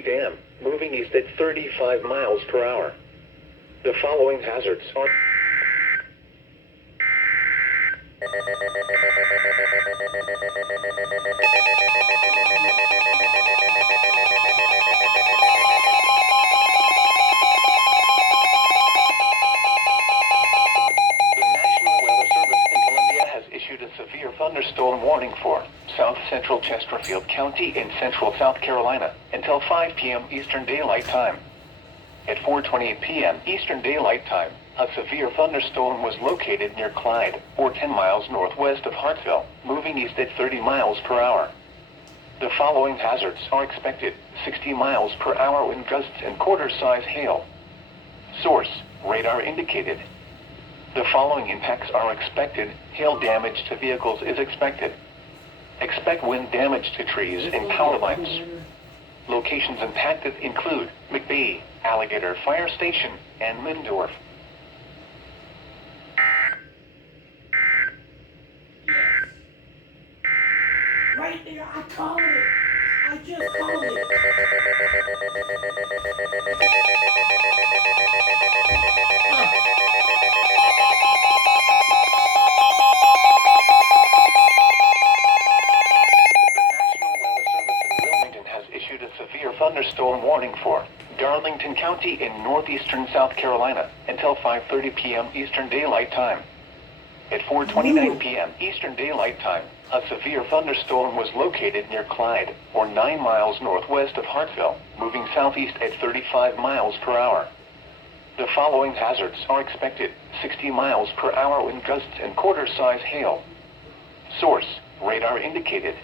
Dam, moving east at 35 miles per hour. The following hazards are... Severe thunderstorm warning for South Central Chesterfield County in central South Carolina until 5 p.m. Eastern Daylight Time. At 4:28 p.m. Eastern Daylight Time, a severe thunderstorm was located near Clyde, or 10 miles northwest of Hartsville, moving east at 30 miles per hour. The following hazards are expected: 60 miles per hour wind gusts and quarter-size hail. Source: radar indicated. The following impacts are expected. Hail damage to vehicles is expected. Expect wind damage to trees and power lines. Locations impacted include McBee, Alligator Fire Station, and Lindorf. Right there, I called it. I just called it. Severe thunderstorm warning for Darlington County in northeastern South Carolina until 5:30 p.m. Eastern Daylight Time. At 4:29 p.m. Eastern Daylight Time, a severe thunderstorm was located near Clyde, or 9 miles northwest of Hartsville, moving southeast at 35 miles per hour. The following hazards are expected: 60 miles per hour wind gusts and quarter-size hail. Source: radar indicated.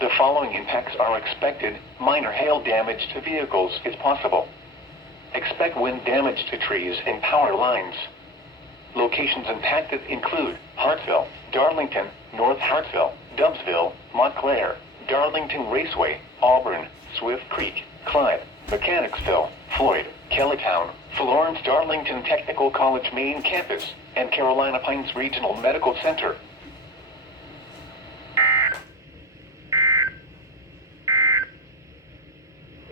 The following impacts are expected. Minor hail damage to vehicles is possible. Expect wind damage to trees and power lines. Locations impacted include Hartsville, Darlington, North Hartsville, Dubsville, Montclair, Darlington Raceway, Auburn, Swift Creek, Clyde, Mechanicsville, Floyd, Kellytown, Florence Darlington Technical College Main Campus, and Carolina Pines Regional Medical Center.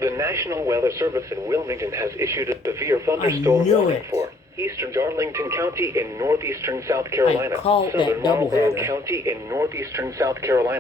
The National Weather Service in Wilmington has issued a severe thunderstorm warning for eastern Darlington County in northeastern South Carolina, southern Marlborough County in northeastern South Carolina,